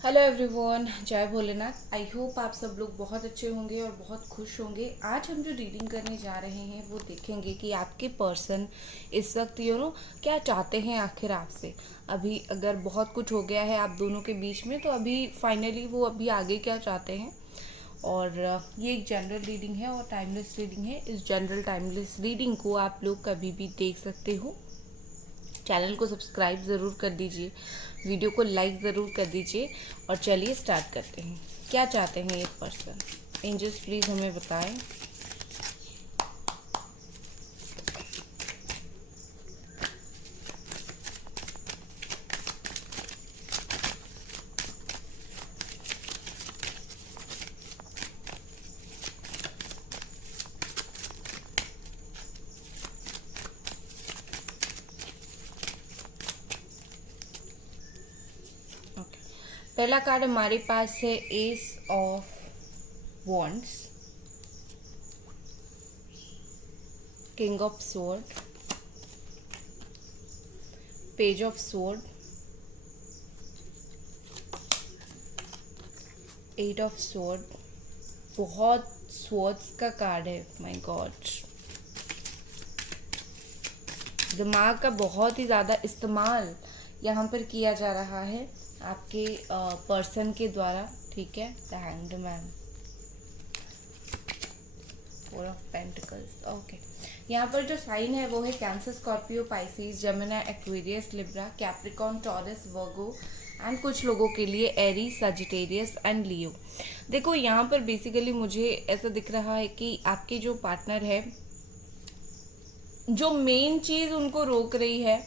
Hello everyone, जय Bholenath. I hope आप सब लोग बहुत अच्छे होंगे और बहुत खुश होंगे। आज हम जो रीडिंग करने जा रहे हैं वो देखेंगे कि आपके पर्सन इस वक्त क्या चाहते हैं आखिर आपसे। अभी अगर बहुत कुछ हो गया है आप दोनों के बीच में, तो अभी फाइनली वो अभी आगे क्या चाहते हैं। और ये एक जनरल रीडिंग है और टाइमलेस रीडिंग है। इस जनरल टाइमलेस रीडिंग को आप लोग कभी भी देख सकते हो। चैनल को सब्सक्राइब ज़रूर कर दीजिए, वीडियो को लाइक ज़रूर कर दीजिए। और चलिए स्टार्ट करते हैं। क्या चाहते हैं ये पर्सन? एंजल्स प्लीज़ हमें बताएं। ओके, पहला कार्ड हमारे पास है ace of wands, king of sword, page of sword, eight of sword. बहुत स्वॉर्ड्स का कार्ड है, माय गॉड। दिमाग का बहुत ही ज़्यादा इस्तेमाल यहाँ पर किया जा रहा है आपके पर्सन के द्वारा, ठीक है। The hanged man, four of pentacles. Okay, यहाँ पर जो साइन है वो है cancer, Scorpio, Pisces, Gemini, Aquarius, Libra, Capricorn, taurus, Virgo and कुछ लोगों के लिए एरी, सजिटेरियस एंड लियो। देखो यहाँ पर बेसिकली मुझे ऐसा दिख रहा है कि आपके जो पार्टनर है, जो मेन चीज उनको रोक रही है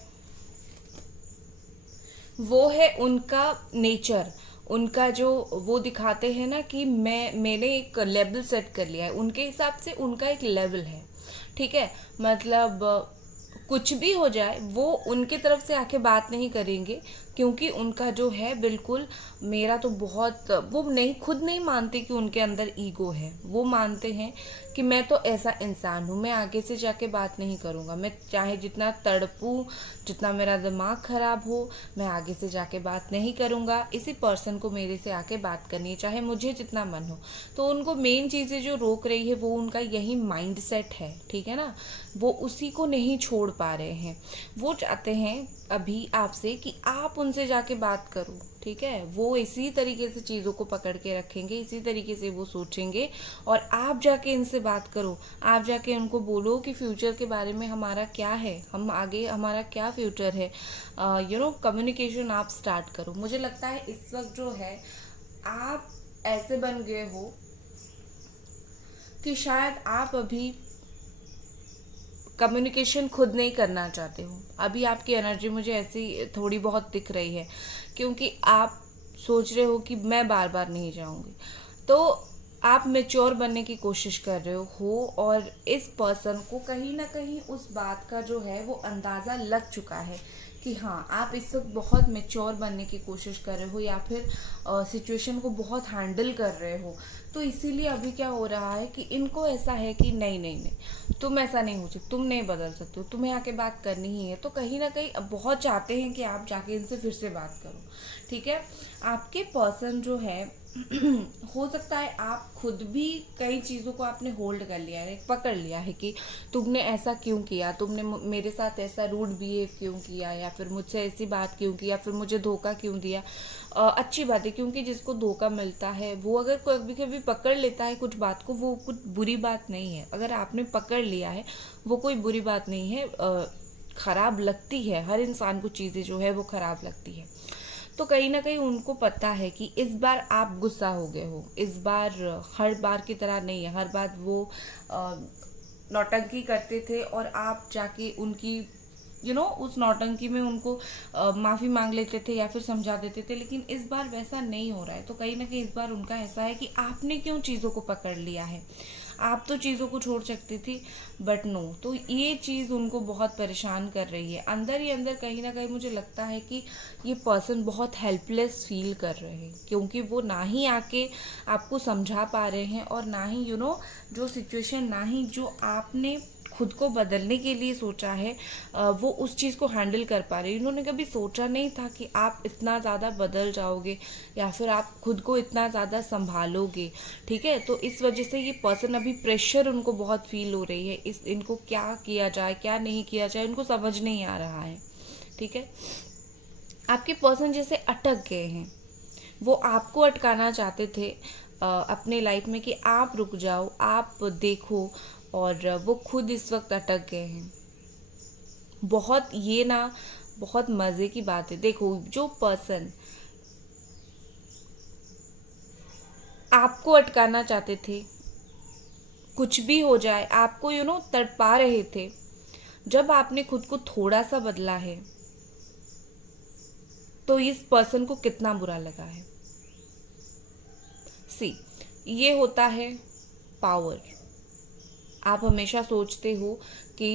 वो है उनका नेचर। उनका जो वो दिखाते हैं ना कि मैंने एक लेवल सेट कर लिया है, उनके हिसाब से उनका एक लेवल है, ठीक है। मतलब कुछ भी हो जाए वो उनके तरफ से आके बात नहीं करेंगे, क्योंकि उनका जो है बिल्कुल मेरा तो बहुत, वो नहीं, खुद नहीं मानते कि उनके अंदर ईगो है। वो मानते हैं कि मैं तो ऐसा इंसान हूँ, मैं आगे से जाके बात नहीं करूँगा। मैं चाहे जितना तड़पूँ, जितना मेरा दिमाग खराब हो, मैं आगे से जाके बात नहीं करूँगा। इसी पर्सन को मेरे से आके बात करनी है, चाहे मुझे जितना मन हो। तो उनको मेन चीज़ें जो रोक रही है वो उनका यही माइंड सेट है, ठीक है ना। वो उसी को नहीं छोड़ पा रहे हैं। वो चाहते हैं अभी आपसे कि आप उनसे जाके बात करो, ठीक है। वो इसी तरीके से चीज़ों को पकड़ के रखेंगे, इसी तरीके से वो सोचेंगे और आप जाके इनसे बात करो। आप जाके उनको बोलो कि फ्यूचर के बारे में हमारा क्या है, हम आगे हमारा क्या फ्यूचर है। कम्युनिकेशन आप स्टार्ट करो। मुझे लगता है इस वक्त जो है आप ऐसे बन गए हो कि शायद आप अभी कम्युनिकेशन खुद नहीं करना चाहते हो। अभी आपकी एनर्जी मुझे ऐसी थोड़ी बहुत दिख रही है, क्योंकि आप सोच रहे हो कि मैं बार बार नहीं जाऊंगी। तो आप मेच्योर बनने की कोशिश कर रहे हो और इस पर्सन को कहीं ना कहीं उस बात का जो है वो अंदाज़ा लग चुका है कि हाँ, आप इस वक्त बहुत मेच्योर बनने की कोशिश कर रहे हो या फिर सिचुएशन को बहुत हैंडल कर रहे हो। तो इसीलिए अभी क्या हो रहा है कि इनको ऐसा है कि नहीं नहीं नहीं, तुम ऐसा नहीं हो सकते, तुम नहीं बदल सकते हो, तुम्हें आके बात करनी ही है। तो कहीं ना कहीं बहुत चाहते हैं कि आप जाके इनसे फिर से बात करो, ठीक है। आपके पर्सन जो है हो सकता है आप खुद भी कई चीज़ों को आपने होल्ड कर लिया है, पकड़ लिया है कि तुमने ऐसा क्यों किया, तुमने मेरे साथ ऐसा रूड बिहेव क्यों किया, या फिर मुझसे ऐसी बात क्यों की, या फिर मुझे धोखा क्यों दिया। अच्छी बात है, क्योंकि जिसको धोखा मिलता है वो अगर कभी कभी पकड़ लेता है कुछ बात को, वो कुछ बुरी बात नहीं है। अगर आपने पकड़ लिया है वो कोई बुरी बात नहीं है। खराब लगती है, हर इंसान को चीज़ें जो है वो खराब लगती है। तो कहीं ना कहीं उनको पता है कि इस बार आप गुस्सा हो गए हो, इस बार हर बार की तरह नहीं है। हर बार वो नौटंकी करते थे और आप जाके उनकी उस नौटंकी में उनको माफ़ी मांग लेते थे या फिर समझा देते थे, लेकिन इस बार वैसा नहीं हो रहा है। तो कहीं ना कहीं इस बार उनका ऐसा है कि आपने क्यों चीज़ों को पकड़ लिया है, आप तो चीज़ों को छोड़ सकती थी बट नो। तो ये चीज़ उनको बहुत परेशान कर रही है। अंदर ही अंदर कहीं ना कहीं मुझे लगता है कि ये पर्सन बहुत हेल्पलेस फील कर रहे हैं, क्योंकि वो ना ही आके आपको समझा पा रहे हैं और ना ही जो सिचुएशन, ना ही जो आपने खुद को बदलने के लिए सोचा है वो उस चीज़ को हैंडल कर पा रहे। इन्होंने कभी सोचा नहीं था कि आप इतना ज़्यादा बदल जाओगे या फिर आप खुद को इतना ज़्यादा संभालोगे, ठीक है। तो इस वजह से ये पर्सन अभी प्रेशर उनको बहुत फील हो रही है, इनको क्या किया जाए क्या नहीं किया जाए उनको समझ नहीं आ रहा है, ठीक है। आपके पर्सन जैसे अटक गए हैं, वो आपको अटकाना चाहते थे अपने लाइफ में कि आप रुक जाओ, आप देखो, और वो खुद इस वक्त अटक गए हैं। बहुत ये ना बहुत मज़े की बात है। देखो, जो पर्सन आपको अटकाना चाहते थे, कुछ भी हो जाए, आपको तड़पा रहे थे, जब आपने खुद को थोड़ा सा बदला है तो इस पर्सन को कितना बुरा लगा है। ये होता है पावर। आप हमेशा सोचते हो कि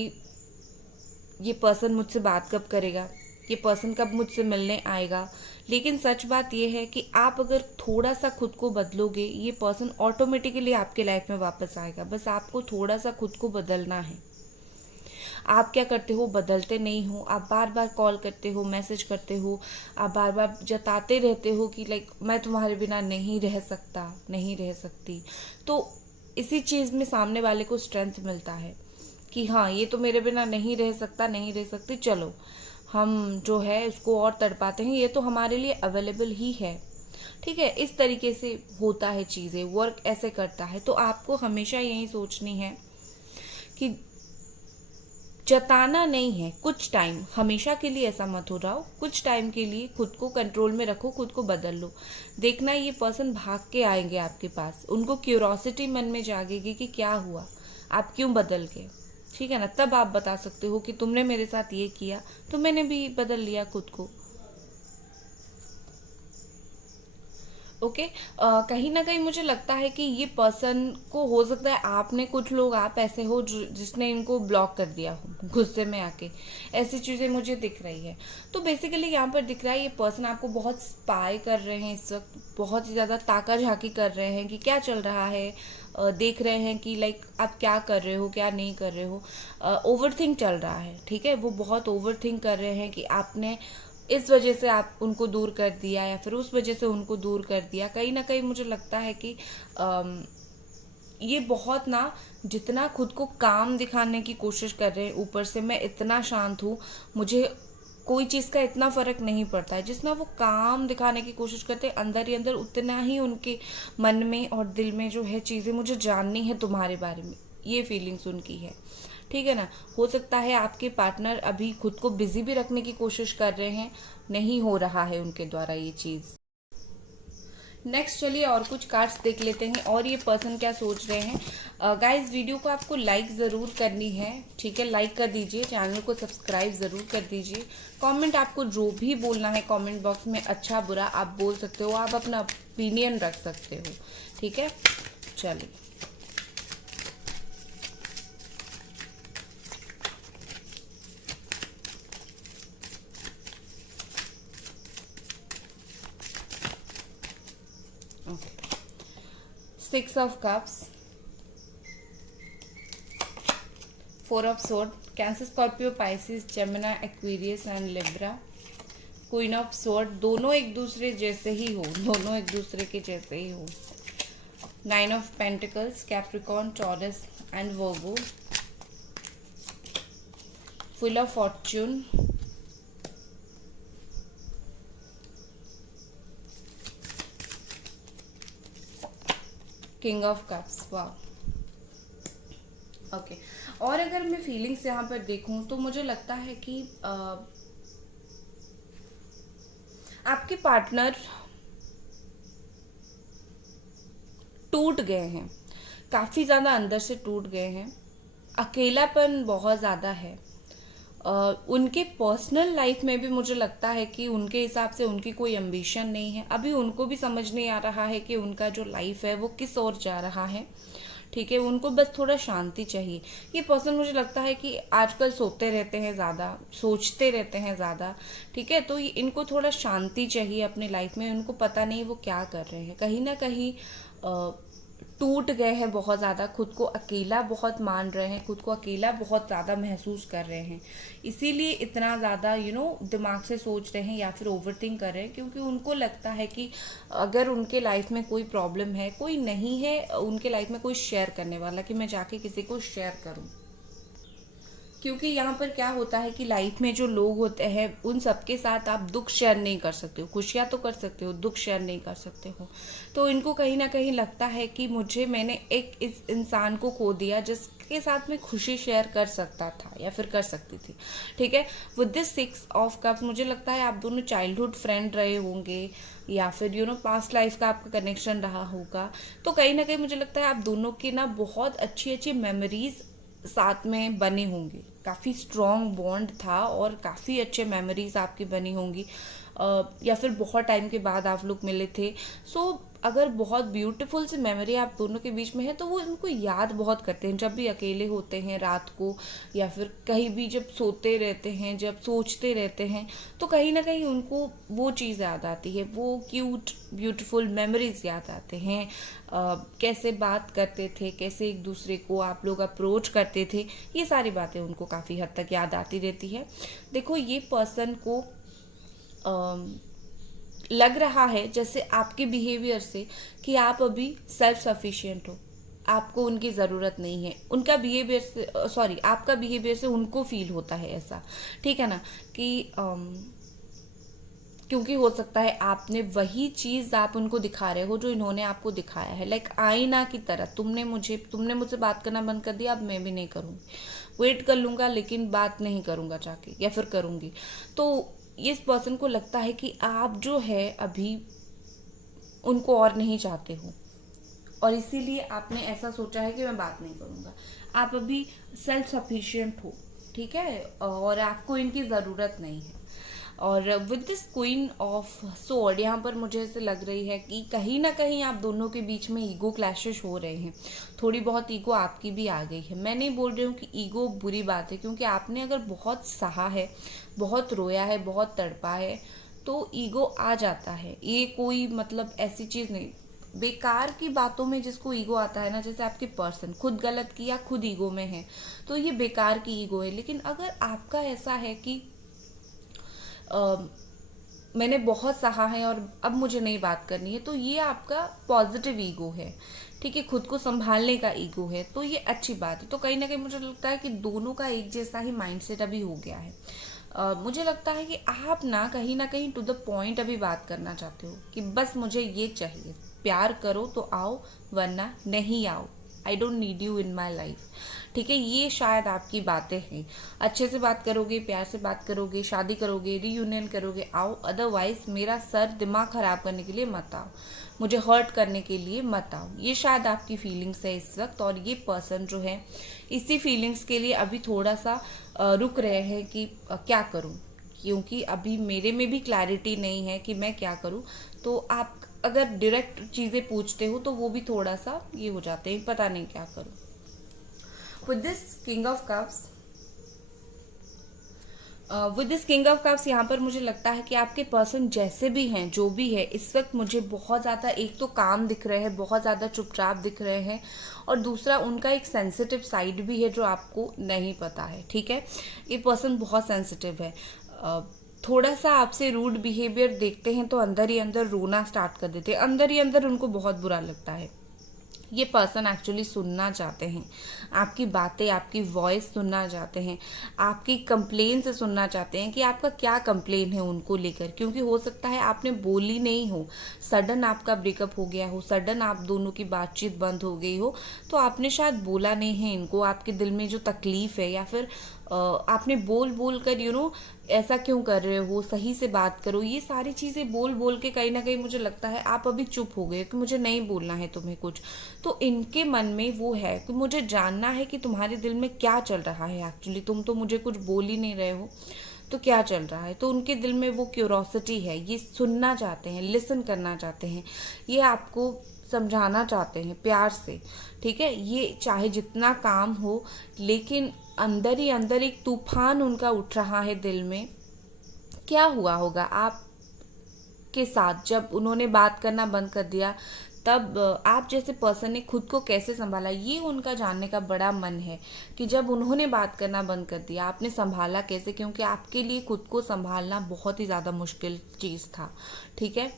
ये पर्सन मुझसे बात कब करेगा, ये पर्सन कब मुझसे मिलने आएगा, लेकिन सच बात ये है कि आप अगर थोड़ा सा खुद को बदलोगे, ये पर्सन ऑटोमेटिकली आपके लाइफ में वापस आएगा। बस आपको थोड़ा सा खुद को बदलना है। आप क्या करते हो, बदलते नहीं हो। आप बार बार कॉल करते हो, मैसेज करते हो, आप बार बार जताते रहते हो कि लाइक मैं तुम्हारे बिना नहीं रह सकता, नहीं रह सकती। तो इसी चीज़ में सामने वाले को स्ट्रेंथ मिलता है कि हाँ, ये तो मेरे बिना नहीं रह सकता, नहीं रह सकती, चलो हम जो है उसको और तड़पाते हैं, ये तो हमारे लिए अवेलेबल ही है, ठीक है। इस तरीके से होता है, चीज़ें वर्क ऐसे करता है। तो आपको हमेशा यही सोचनी है कि जताना नहीं है। कुछ टाइम, हमेशा के लिए ऐसा मत हो जाओ, कुछ टाइम के लिए खुद को कंट्रोल में रखो, खुद को बदल लो। देखना ये पर्सन भाग के आएंगे आपके पास, उनको क्यूरोसिटी मन में जागेगी कि क्या हुआ, आप क्यों बदल गए, ठीक है ना। तब आप बता सकते हो कि तुमने मेरे साथ ये किया तो मैंने भी बदल लिया खुद को। ओके। कहीं ना कहीं मुझे लगता है कि ये पर्सन को, हो सकता है आपने, कुछ लोग आप ऐसे हो जिसने इनको ब्लॉक कर दिया हो गुस्से में आके, ऐसी चीज़ें मुझे दिख रही है। तो बेसिकली यहाँ पर दिख रहा है ये पर्सन आपको बहुत स्पाई कर रहे हैं इस वक्त, बहुत ही ज़्यादा ताका झाकी कर रहे हैं कि क्या चल रहा है, देख रहे हैं कि लाइक आप क्या कर रहे हो क्या नहीं कर रहे हो। ओवर थिंक चल रहा है, ठीक है। वो बहुत ओवर थिंक कर रहे हैं कि आपने इस वजह से आप उनको दूर कर दिया या फिर उस वजह से उनको दूर कर दिया। कहीं ना कहीं मुझे लगता है कि ये बहुत ना, जितना खुद को काम दिखाने की कोशिश कर रहे हैं ऊपर से, मैं इतना शांत हूँ, मुझे कोई चीज़ का इतना फर्क नहीं पड़ता है, जितना वो काम दिखाने की कोशिश करते हैं अंदर ही अंदर, उतना ही उनके मन में और दिल में जो है चीज़ें मुझे जाननी है तुम्हारे बारे में, ये फीलिंग्स उनकी है, ठीक है ना। हो सकता है आपके पार्टनर अभी खुद को बिजी भी रखने की कोशिश कर रहे हैं, नहीं हो रहा है उनके द्वारा ये चीज़। नेक्स्ट चलिए और कुछ कार्ड्स देख लेते हैं और ये पर्सन क्या सोच रहे हैं। गाइस, वीडियो को आपको लाइक ज़रूर करनी है, ठीक है। लाइक कर दीजिए, चैनल को सब्सक्राइब ज़रूर कर दीजिए। कमेंट, आपको जो भी बोलना है कमेंट बॉक्स में, अच्छा बुरा आप बोल सकते हो, आप अपना ओपिनियन रख सकते हो, ठीक है। चलिए, Six of Cups, Four of Swords, Cancer, Scorpio, Pisces, Gemini, Aquarius and Libra, Queen of Swords, दोनों एक दूसरे जैसे ही हो, दोनों एक दूसरे के जैसे ही हो। Nine of Pentacles, Capricorn, Taurus and Virgo, Wheel of Fortune, king of cups. वाह, ओके। और अगर मैं फीलिंग्स यहाँ पर देखूं तो मुझे लगता है कि आपके पार्टनर टूट गए हैं, काफ़ी ज़्यादा अंदर से टूट गए हैं, अकेलापन बहुत ज़्यादा है। उनके पर्सनल लाइफ में भी मुझे लगता है कि उनके हिसाब से उनकी कोई एम्बिशन नहीं है। अभी उनको भी समझ नहीं आ रहा है कि उनका जो लाइफ है वो किस ओर जा रहा है, ठीक है। उनको बस थोड़ा शांति चाहिए। ये पर्सन मुझे लगता है कि आजकल सोते रहते हैं ज़्यादा, सोचते रहते हैं ज़्यादा, ठीक है। तो इनको थोड़ा शांति चाहिए अपनी लाइफ में। उनको पता नहीं वो क्या कर रहे हैं, कहीं ना कहीं टूट गए हैं बहुत ज़्यादा, खुद को अकेला बहुत मान रहे हैं, खुद को अकेला बहुत ज़्यादा महसूस कर रहे हैं, इसीलिए इतना ज़्यादा दिमाग से सोच रहे हैं या फिर ओवरथिंक कर रहे हैं, क्योंकि उनको लगता है कि अगर उनके लाइफ में कोई प्रॉब्लम है, कोई नहीं है उनके लाइफ में कोई शेयर करने वाला, कि मैं जाके किसी को शेयर करूं। क्योंकि यहाँ पर क्या होता है कि लाइफ में जो लोग होते हैं उन सबके साथ आप दुख शेयर नहीं कर सकते हो, खुशियाँ तो कर सकते हो, दुख शेयर नहीं कर सकते हो। तो इनको कहीं ना कहीं लगता है कि मैंने एक इस इंसान को खो दिया जिसके साथ मैं खुशी शेयर कर सकता था या फिर कर सकती थी। ठीक है, विद दिस 6 ऑफ कप्स मुझे लगता है आप दोनों चाइल्डहुड फ्रेंड रहे होंगे या फिर पास्ट लाइफ का आपका कनेक्शन रहा होगा। तो कहीं ना कहीं मुझे लगता है आप दोनों की ना बहुत अच्छी अच्छी मेमोरीज साथ में बने होंगे, काफ़ी स्ट्रॉन्ग बॉन्ड था और काफ़ी अच्छे मेमोरीज आपकी बनी होंगी, या फिर बहुत टाइम के बाद आप लोग मिले थे। सो अगर बहुत ब्यूटीफुल सी मेमोरी आप दोनों के बीच में है तो वो इनको याद बहुत करते हैं जब भी अकेले होते हैं रात को, या फिर कहीं भी जब सोते रहते हैं, जब सोचते रहते हैं, तो कहीं ना कहीं उनको वो चीज़ याद आती है, वो क्यूट ब्यूटीफुल मेमोरीज याद आते हैं। कैसे बात करते थे, कैसे एक दूसरे को आप लोग अप्रोच करते थे, ये सारी बातें उनको काफ़ी हद तक याद आती रहती है। देखो, ये पर्सन को लग रहा है जैसे आपके बिहेवियर से कि आप अभी सेल्फ सफिशिएंट हो, आपको उनकी ज़रूरत नहीं है। उनका बिहेवियर से आपका बिहेवियर से उनको फील होता है ऐसा, ठीक है ना, कि क्योंकि हो सकता है आपने वही चीज़ आप उनको दिखा रहे हो जो इन्होंने आपको दिखाया है, लाइक आईना की तरह। तुमने मुझसे बात करना बंद कर दिया, अब मैं भी नहीं करूँगी, वेट कर लूँगा लेकिन बात नहीं करूँगा जाके, या फिर करूँगी। तो इस पर्सन को लगता है कि आप जो है अभी उनको और नहीं चाहते हो, और इसीलिए आपने ऐसा सोचा है कि मैं बात नहीं करूँगा। आप अभी सेल्फ सफिशिएंट हो, ठीक है, और आपको इनकी ज़रूरत नहीं है। और with this queen of sword यहाँ पर मुझे ऐसे लग रही है कि कहीं ना कहीं आप दोनों के बीच में ईगो क्लैशेस हो रहे हैं, थोड़ी बहुत ईगो आपकी भी आ गई है। मैं नहीं बोल रही हूँ कि ईगो बुरी बात है, क्योंकि आपने अगर बहुत सहा है, बहुत रोया है, बहुत तड़पा है, तो ईगो आ जाता है। ये कोई मतलब ऐसी चीज़ नहीं, बेकार की बातों में जिसको ईगो आता है ना, जैसे आपके पर्सन खुद गलत किया, खुद ईगो में है, तो ये बेकार की ईगो है। लेकिन अगर आपका ऐसा है कि मैंने बहुत सहा है और अब मुझे नहीं बात करनी है, तो ये आपका पॉजिटिव ईगो है, ठीक है, खुद को संभालने का ईगो है, तो ये अच्छी बात है। तो कहीं ना कहीं मुझे लगता है कि दोनों का एक जैसा ही माइंडसेट अभी हो गया है। मुझे लगता है कि आप ना कहीं टू द पॉइंट अभी बात करना चाहते हो कि बस मुझे ये चाहिए, प्यार करो तो आओ वरना नहीं आओ, I don't need you in my life. ठीक है, ये शायद आपकी बातें हैं। अच्छे से बात करोगे, प्यार से बात करोगे, शादी करोगे, रीयूनियन करोगे, आओ, अदरवाइज मेरा सर दिमाग खराब करने के लिए मत आओ, मुझे हर्ट करने के लिए मत आओ। ये शायद आपकी फीलिंग्स है इस वक्त, और ये पर्सन जो है इसी फीलिंग्स के लिए अभी थोड़ा सा रुक रहे हैं कि क्या करूं, क्योंकि अभी मेरे में भी क्लैरिटी नहीं है कि मैं क्या करूं। तो आप अगर डायरेक्ट चीज़ें पूछते हो तो वो भी थोड़ा सा ये हो जाते हैं, पता नहीं क्या करूं। With this king of cups यहाँ पर मुझे लगता है कि आपके पर्सन जैसे भी हैं, जो भी है, इस वक्त मुझे बहुत ज़्यादा एक तो काम दिख रहे हैं, बहुत ज़्यादा चुपचाप दिख रहे हैं, और दूसरा उनका एक सेंसिटिव साइड भी है जो आपको नहीं पता है। ठीक है, ये पर्सन बहुत सेंसिटिव है, थोड़ा सा आपसे रूड बिहेवियर देखते हैं तो अंदर ही अंदर रोना स्टार्ट कर देते हैं, अंदर ही अंदर उनको बहुत बुरा लगता है। ये पर्सन एक्चुअली सुनना चाहते हैं आपकी बातें, आपकी वॉइस सुनना चाहते हैं, आपकी कंप्लेन से सुनना चाहते हैं कि आपका क्या कंप्लेन है उनको लेकर, क्योंकि हो सकता है आपने बोली नहीं हो, सडन आपका ब्रेकअप हो गया हो, सडन आप दोनों की बातचीत बंद हो गई हो, तो आपने शायद बोला नहीं है इनको, आपके दिल में जो तकलीफ है, या फिर आपने बोल बोल कर ऐसा क्यों कर रहे हो, सही से बात करो, ये सारी चीज़ें बोल बोल के कहीं ना कहीं मुझे लगता है आप अभी चुप हो गए कि मुझे नहीं बोलना है तुम्हें कुछ। तो इनके मन में वो है कि मुझे जानना है कि तुम्हारे दिल में क्या चल रहा है एक्चुअली, तुम तो मुझे कुछ बोल ही नहीं रहे हो, तो क्या चल रहा है। तो उनके दिल में वो क्यूरोसिटी है, ये सुनना चाहते हैं, लिसन करना चाहते हैं, ये आपको समझाना चाहते हैं प्यार से। ठीक है, ये चाहे जितना काम हो, लेकिन अंदर ही अंदर एक तूफान उनका उठ रहा है दिल में। क्या हुआ होगा आप के साथ जब उन्होंने बात करना बंद कर दिया, तब आप जैसे पर्सन ने खुद को कैसे संभाला, ये उनका जानने का बड़ा मन है कि जब उन्होंने बात करना बंद कर दिया आपने संभाला कैसे, क्योंकि आपके लिए खुद को संभालना बहुत ही ज़्यादा मुश्किल चीज़ था। ठीक है,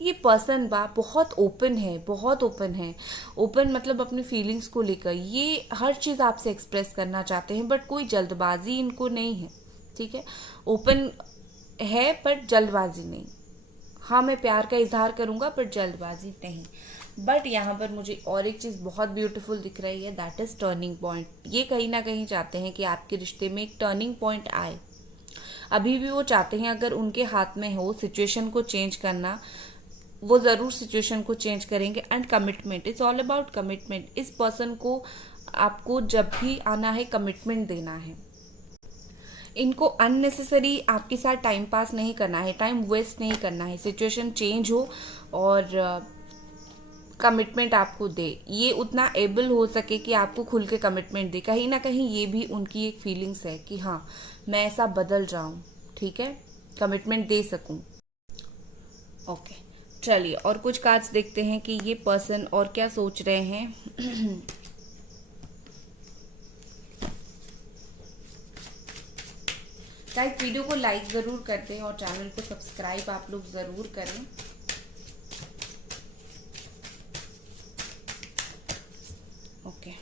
ये पर्सन बहुत ओपन है, बहुत ओपन है। ओपन मतलब अपनी फीलिंग्स को लेकर ये हर चीज़ आपसे एक्सप्रेस करना चाहते हैं, बट कोई जल्दबाजी इनको नहीं है। ठीक है, ओपन है पर जल्दबाजी नहीं। हाँ, मैं प्यार का इजहार करूँगा पर जल्दबाजी नहीं। बट यहाँ पर मुझे और एक चीज़ बहुत ब्यूटीफुल दिख रही है, दैट इज़ टर्निंग पॉइंट। ये कहीं ना कहीं चाहते हैं कि आपके रिश्ते में एक टर्निंग पॉइंट आए। अभी भी वो चाहते हैं, अगर उनके हाथ में हो सिचुएशन को चेंज करना, वो ज़रूर सिचुएशन को चेंज करेंगे। And commitment, it's all about commitment. इस पर्सन को आपको जब भी आना है कमिटमेंट देना है। इनको अननेसेसरी आपके साथ टाइम पास नहीं करना है, टाइम वेस्ट नहीं करना है। सिचुएशन चेंज हो और कमिटमेंट आपको दे, ये उतना एबल हो सके कि आपको खुल के कमिटमेंट दे। कहीं ना कहीं ये भी उनकी एक फीलिंग्स है कि हाँ मैं ऐसा बदल जाऊँ, ठीक है, कमिटमेंट दे सकूँ। ओके, चलिए और कुछ कार्ड्स देखते हैं कि ये पर्सन और क्या सोच रहे हैं। गाइस, वीडियो को लाइक ज़रूर कर दें और चैनल को सब्सक्राइब आप लोग ज़रूर करें। ओके,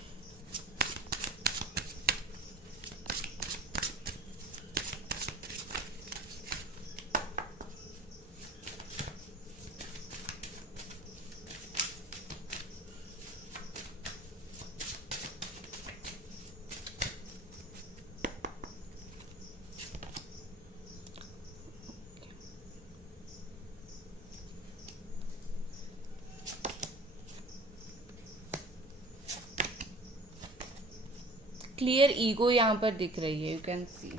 क्लियर ईगो यहाँ पर दिख रही है, यू कैन सी।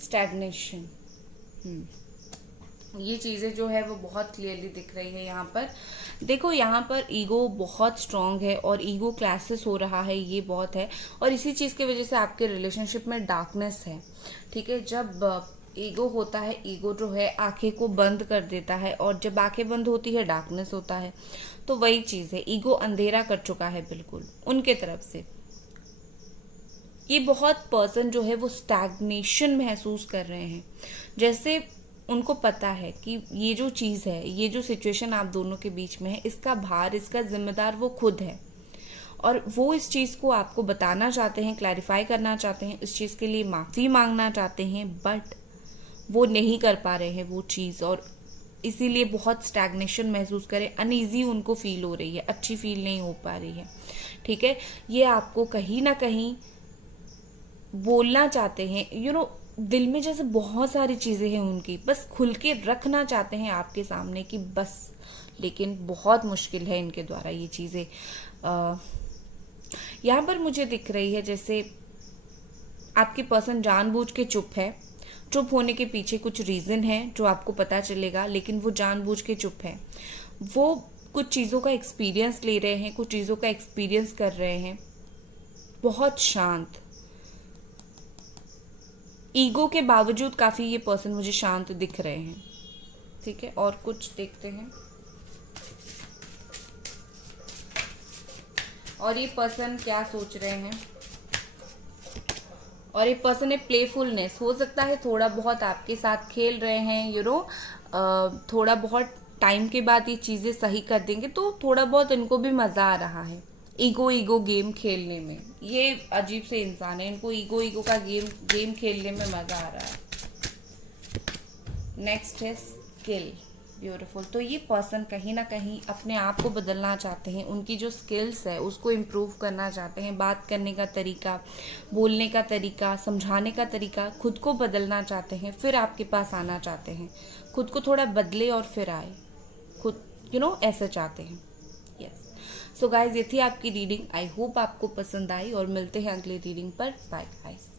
स्टैग्नेशन, ये चीज़ें जो है वो बहुत क्लियरली दिख रही है यहाँ पर। देखो, यहाँ पर ईगो बहुत स्ट्रांग है और ईगो क्लैशेस हो रहा है, ये बहुत है। और इसी चीज़ की वजह से आपके रिलेशनशिप में डार्कनेस है। ठीक है, जब ईगो होता है, ईगो जो है आंखें को बंद कर देता है, और जब आंखें बंद होती है डार्कनेस होता है। तो वही चीज़ है, ईगो अंधेरा कर चुका है बिल्कुल उनके तरफ से। ये बहुत पर्सन जो है वो स्टैग्नेशन महसूस कर रहे हैं, जैसे उनको पता है कि ये जो चीज़ है, ये जो सिचुएशन आप दोनों के बीच में है, इसका भार, इसका जिम्मेदार वो खुद है। और वो इस चीज़ को आपको बताना चाहते हैं, क्लैरिफाई करना चाहते हैं, इस चीज़ के लिए माफ़ी मांगना चाहते हैं, बट वो नहीं कर पा रहे हैं वो चीज़, और इसीलिए बहुत स्टैग्नेशन महसूस करें, अनईजी उनको फील हो रही है, अच्छी फील नहीं हो पा रही है। ठीक है, ये आपको कहीं ना कहीं बोलना चाहते हैं, दिल में जैसे बहुत सारी चीज़ें हैं उनकी, बस खुल के रखना चाहते हैं आपके सामने कि बस, लेकिन बहुत मुश्किल है इनके द्वारा ये चीज़ें। यहाँ पर मुझे दिख रही है जैसे आपकी पर्सन जानबूझ के चुप है। चुप होने के पीछे कुछ रीज़न है जो आपको पता चलेगा, लेकिन वो जानबूझ के चुप है। वो कुछ चीज़ों का एक्सपीरियंस ले रहे हैं, कुछ चीज़ों का एक्सपीरियंस कर रहे हैं। बहुत शांत, ईगो के बावजूद काफ़ी ये पर्सन मुझे शांत दिख रहे हैं। ठीक है, और कुछ देखते हैं। और ये पर्सन क्या सोच रहे हैं, और एक पर्सन है प्लेफुलनेस, हो सकता है थोड़ा बहुत आपके साथ खेल रहे हैं, थोड़ा बहुत टाइम के बाद ये चीज़ें सही कर देंगे, तो थोड़ा बहुत इनको भी मज़ा आ रहा है ईगो गेम खेलने में। ये अजीब से इंसान है, इनको ईगो का गेम खेलने में मज़ा आ रहा है। नेक्स्ट है स्किल, ब्यूटीफुल। तो ये पर्सन कहीं ना कहीं अपने आप को बदलना चाहते हैं, उनकी जो स्किल्स है उसको इम्प्रूव करना चाहते हैं। बात करने का तरीका, बोलने का तरीका, समझाने का तरीका, खुद को बदलना चाहते हैं, फिर आपके पास आना चाहते हैं। खुद को थोड़ा बदले और फिर आए, खुद ऐसा चाहते हैं। यस, सो गाइज, ये थी आपकी रीडिंग। आई होप आपको पसंद आई, और मिलते हैं अगली रीडिंग पर। Bye guys.